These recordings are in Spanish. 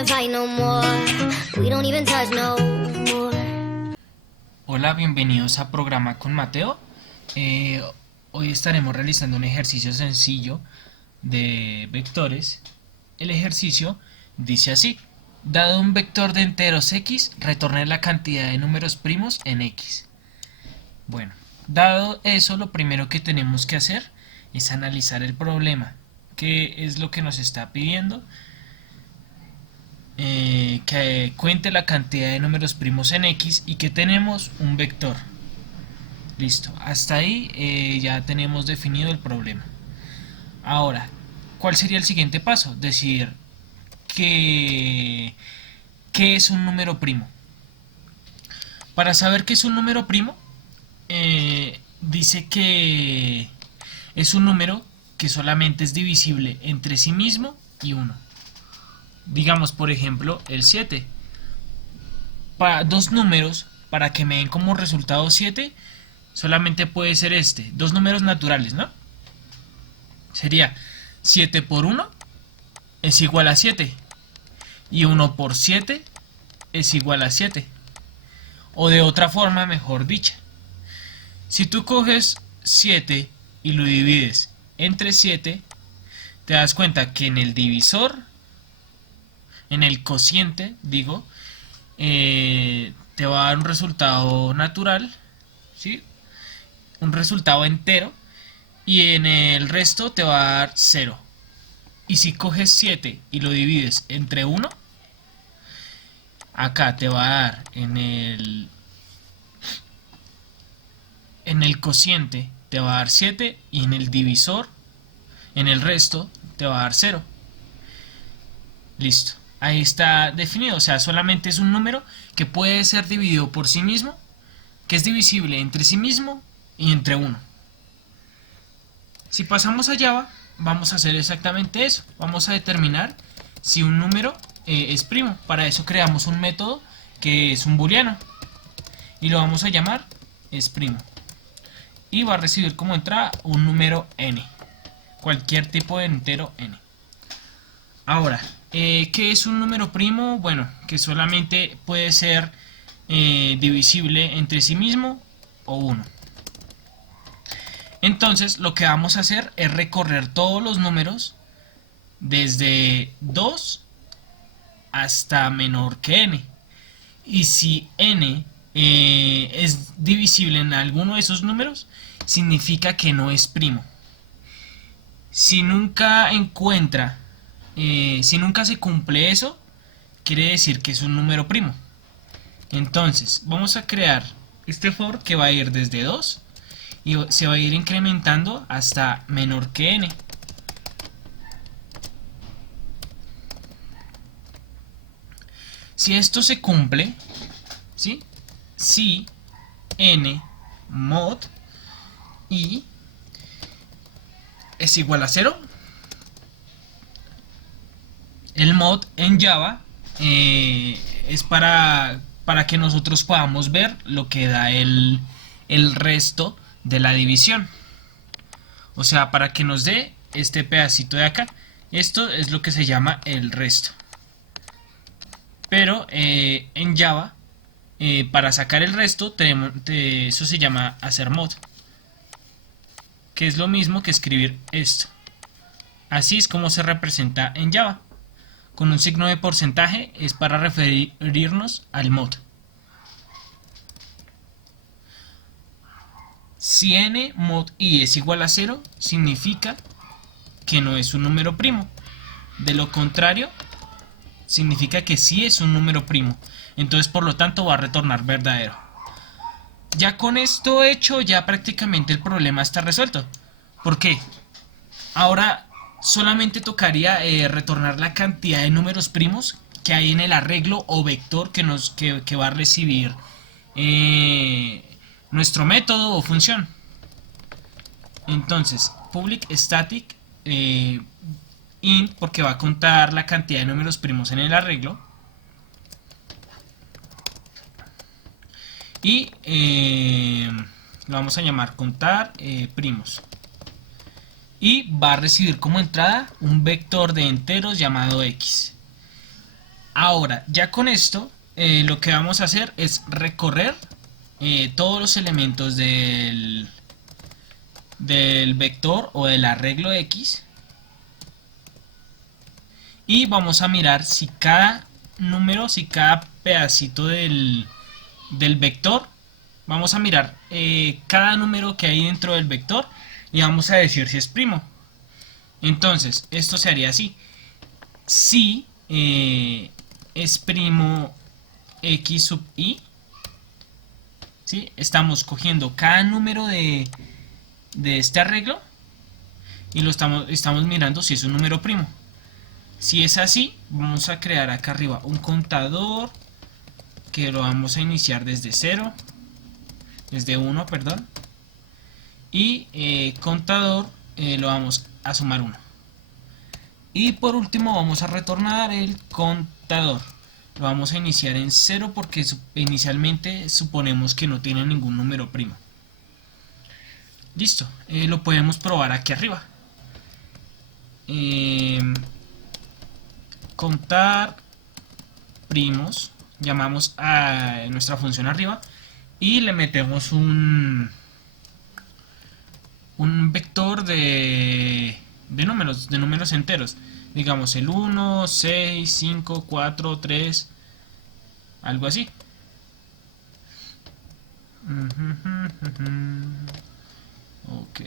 even fight no more. We don't even touch no more. Hola, bienvenidos a Programa con Mateo. Hoy estaremos realizando un ejercicio sencillo de vectores. El ejercicio dice así: dado un vector de enteros x, retorne la cantidad de números primos en x. Bueno, dado eso, lo primero que tenemos que hacer es analizar el problema. ¿Qué es lo que nos está pidiendo? Que cuente la cantidad de números primos en x y que tenemos un vector. Listo, hasta ahí ya tenemos definido el problema. Ahora, ¿cuál sería el siguiente paso? Decidir qué es un número primo. Para saber qué es un número primo, dice que es un número que solamente es divisible entre sí mismo y 1. Digamos, por ejemplo, el 7. Para dos números, para que me den como resultado 7, solamente puede ser dos números naturales, ¿no? Sería 7 por 1 es igual a 7 y 1 por 7 es igual a 7. O de otra forma, mejor dicha, si tú coges 7 y lo divides entre 7, te das cuenta que en el divisor, en el cociente, digo, te va a dar un resultado natural, ¿sí? Un resultado entero, y en el resto te va a dar 0. Y si coges 7 y lo divides entre 1, acá te va a dar en el cociente te va a dar 7 y en el divisor, en el resto, te va a dar 0. Listo. Ahí está definido, o sea, solamente es un número que puede ser dividido por sí mismo, que es divisible entre sí mismo y entre 1. Si pasamos a Java, vamos a hacer exactamente eso. Vamos a determinar si un número es primo. Para eso creamos un método que es un booleano y lo vamos a llamar isPrimo. Y va a recibir como entrada un número n, cualquier tipo de entero n. Ahora, ¿qué es un número primo? Bueno, que solamente puede ser divisible entre sí mismo o 1. Entonces, lo que vamos a hacer es recorrer todos los números desde 2 hasta menor que n. Y si n es divisible en alguno de esos números, significa que no es primo. Si nunca se cumple eso, quiere decir que es un número primo. Entonces, vamos a crear este for que va a ir desde 2 y se va a ir incrementando hasta menor que n. Si esto se cumple, ¿sí? Si n mod i es igual a 0, el mod en Java es para que nosotros podamos ver lo que da el resto de la división. O sea, para que nos dé este pedacito de acá. Esto es lo que se llama el resto. Pero en Java, para sacar el resto, eso se llama hacer mod, que es lo mismo que escribir esto. Así es como se representa en Java. Con un signo de porcentaje es para referirnos al mod. Si n mod i es igual a 0, significa que no es un número primo. De lo contrario, significa que sí es un número primo. Entonces, por lo tanto, va a retornar verdadero. Ya con esto hecho, ya prácticamente el problema está resuelto. ¿Por qué? Ahora solamente tocaría retornar la cantidad de números primos que hay en el arreglo o vector que va a recibir nuestro método o función. Entonces, public static int, porque va a contar la cantidad de números primos en el arreglo, y lo vamos a llamar contar primos, y va a recibir como entrada un vector de enteros llamado x. Ahora, ya con esto, lo que vamos a hacer es recorrer todos los elementos del vector o del arreglo X, y vamos a mirar si cada número, si cada pedacito del vector, vamos a mirar cada número que hay dentro del vector y vamos a decir si es primo. Entonces, esto se haría así: si es primo x sub i, ¿sí? Estamos cogiendo cada número de este arreglo y lo estamos mirando si es un número primo. Si es así, vamos a crear acá arriba un contador que lo vamos a iniciar desde 0, desde 1, perdón, y contador lo vamos a sumar 1. Y por último vamos a retornar el contador. Lo vamos a iniciar en 0 porque inicialmente suponemos que no tiene ningún número primo. Listo, lo podemos probar aquí arriba. Contar primos, llamamos a nuestra función arriba y le metemos un vector de números enteros, digamos el 1, 6, 5, 4, 3, algo así. Ok,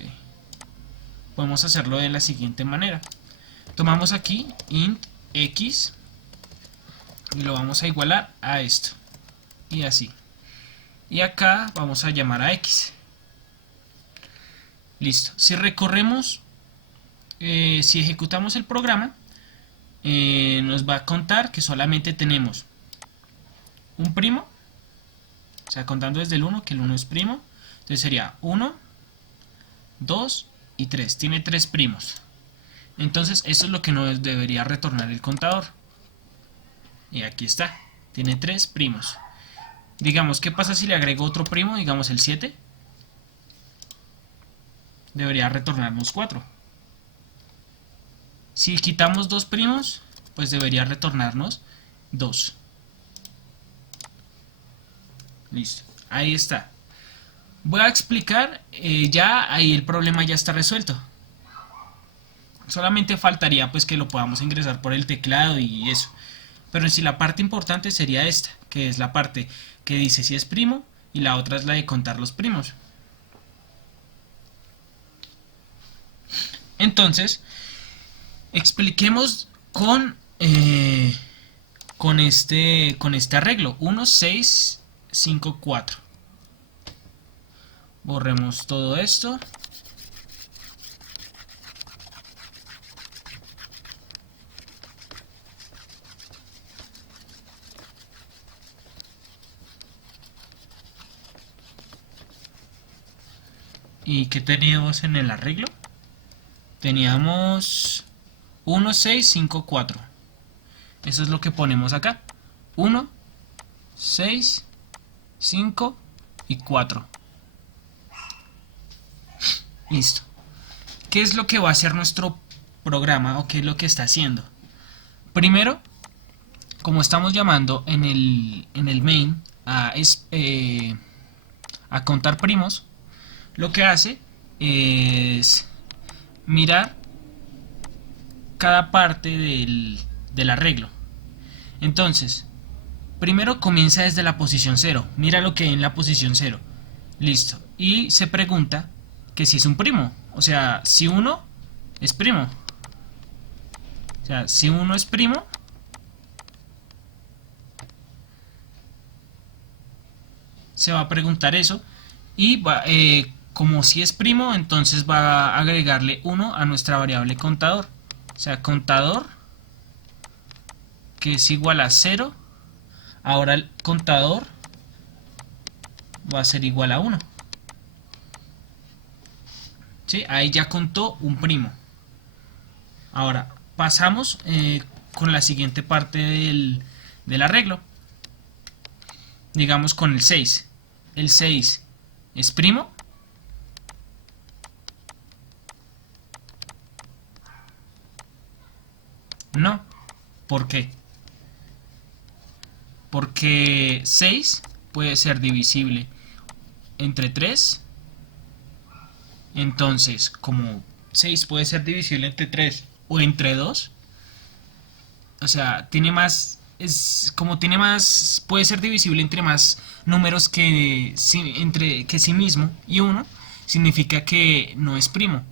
podemos hacerlo de la siguiente manera: tomamos aquí int x y lo vamos a igualar a esto, y así, y acá vamos a llamar a x. Listo. Si recorremos, si ejecutamos el programa, nos va a contar que solamente tenemos un primo, o sea, contando desde el 1, que el 1 es primo. Entonces sería 1, 2 y 3. Tiene 3 primos. Entonces eso es lo que nos debería retornar el contador. Y aquí está. Tiene 3 primos. Digamos, ¿qué pasa si le agrego otro primo? Digamos el 7. Debería retornarnos 4. Si quitamos 2 primos, pues debería retornarnos 2. Listo. Ahí está. Voy a explicar, ya ahí el problema ya está resuelto. Solamente faltaría pues que lo podamos ingresar por el teclado y eso. Pero en sí la parte importante sería esta, que es la parte que dice si es primo, y la otra es la de contar los primos. Entonces, expliquemos con este arreglo 1, 6, 5, 4. Borremos todo esto. ¿Y qué teníamos en el arreglo? Teníamos 1, 6, 5, 4. Eso es lo que ponemos acá. 1, 6, 5 y 4. Listo. ¿Qué es lo que va a hacer nuestro programa o qué es lo que está haciendo? Primero, como estamos llamando en el main a contar primos, lo que hace es mirar cada parte del arreglo. Entonces, primero comienza desde la posición 0. Mira lo que hay en la posición 0. Listo. Y se pregunta que si es un primo. O sea, si 1 es primo. O sea, si 1 es primo, se va a preguntar eso. Y va, como si es primo, entonces va a agregarle 1 a nuestra variable contador. O sea, contador, que es igual a 0. Ahora el contador va a ser igual a 1. ¿Sí? Ahí ya contó un primo. Ahora pasamos con la siguiente parte del arreglo. Digamos con el 6. ¿El 6 es primo? No. ¿Por qué? porque 6 puede ser divisible entre 3. Entonces, como 6 puede ser divisible entre 3 o entre 2, o sea, tiene más, como tiene más, puede ser divisible entre más números que sí mismo y 1, significa que no es primo.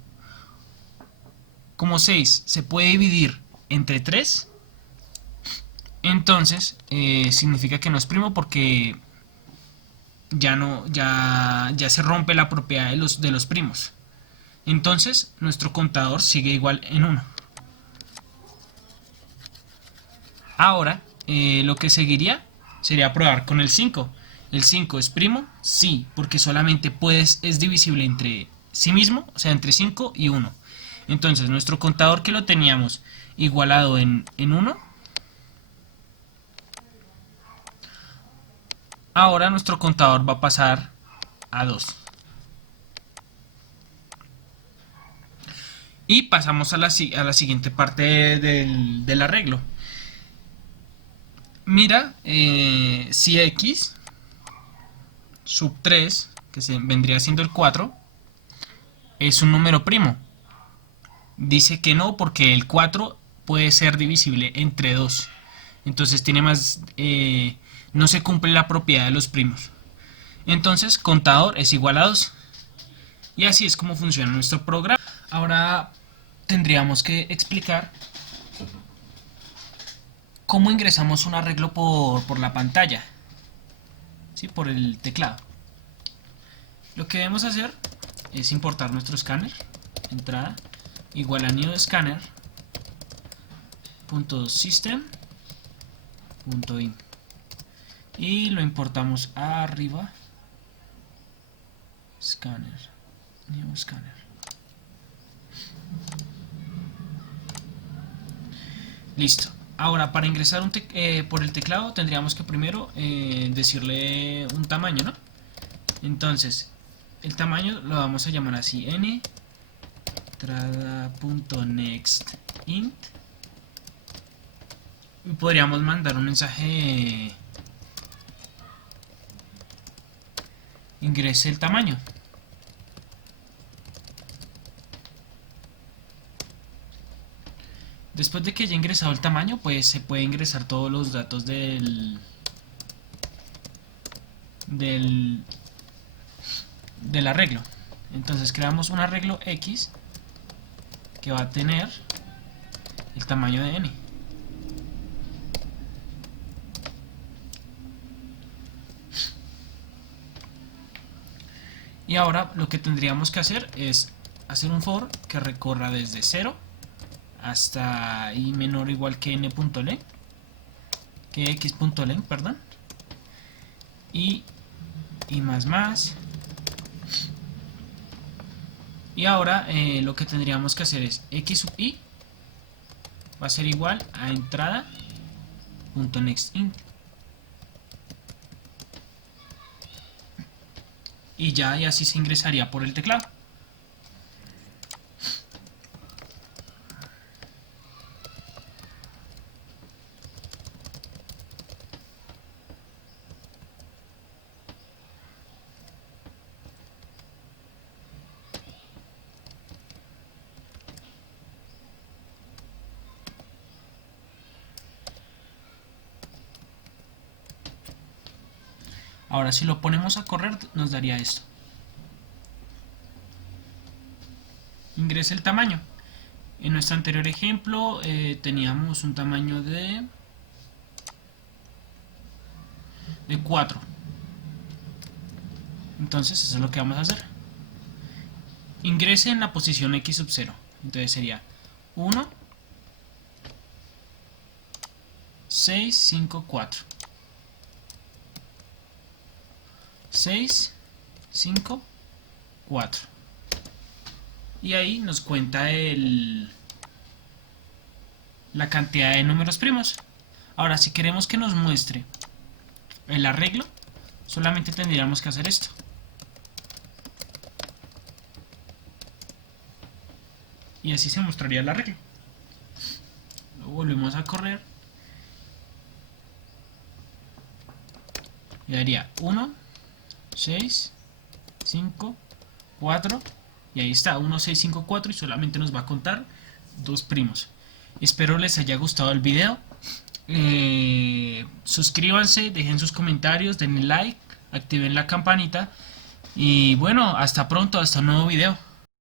Como 6 se puede dividir entre 3, entonces significa que no es primo porque ya se rompe la propiedad de los primos. Entonces nuestro contador sigue igual en 1. Ahora lo que seguiría sería probar con el 5. ¿El 5 es primo? Sí, porque solamente es divisible entre sí mismo, o sea, entre 5 y 1. Entonces nuestro contador, que lo teníamos igualado en 1, ahora nuestro contador va a pasar a 2. Y pasamos a la siguiente parte del arreglo. Mira, si x sub 3, que vendría siendo el 4, es un número primo. Dice que no, porque el 4 puede ser divisible entre 2. Entonces tiene más, no se cumple la propiedad de los primos. Entonces contador es igual a 2. Y así es como funciona nuestro programa. Ahora tendríamos que explicar cómo ingresamos un arreglo por la pantalla, ¿sí? Por el teclado. Lo que debemos hacer es importar nuestro escáner. Entrada igual a new scanner.system.in y lo importamos arriba. Scanner, new scanner. Listo. Ahora, para ingresar por el teclado tendríamos que primero decirle un tamaño, ¿no? Entonces, el tamaño lo vamos a llamar así: entrada.nextInt. Y podríamos mandar un mensaje: ingrese el tamaño. Después de que haya ingresado el tamaño, pues se puede ingresar todos los datos del arreglo. Entonces creamos un arreglo X que va a tener el tamaño de n. Y ahora lo que tendríamos que hacer es hacer un for que recorra desde 0 hasta i menor o igual que n.len, que x.len, perdón, y más. Y ahora lo que tendríamos que hacer es x sub i va a ser igual a entrada.nextInt. Y así se ingresaría por el teclado. Ahora, si lo ponemos a correr, nos daría esto. Ingrese el tamaño. En nuestro anterior ejemplo teníamos un tamaño de 4. Entonces eso es lo que vamos a hacer. Ingrese en la posición x sub 0. Entonces sería 1, 6, 5, 4. 6, 5, 4. Y ahí nos cuenta la cantidad de números primos. Ahora, si queremos que nos muestre el arreglo, solamente tendríamos que hacer esto. Y así se mostraría el arreglo. Lo volvemos a correr. Le daría 1, 6, 5, 4 y ahí está, 1, 6, 5, 4 y solamente nos va a contar dos primos. Espero les haya gustado el video. Suscríbanse, dejen sus comentarios, denle like, activen la campanita y bueno, hasta pronto, hasta un nuevo video.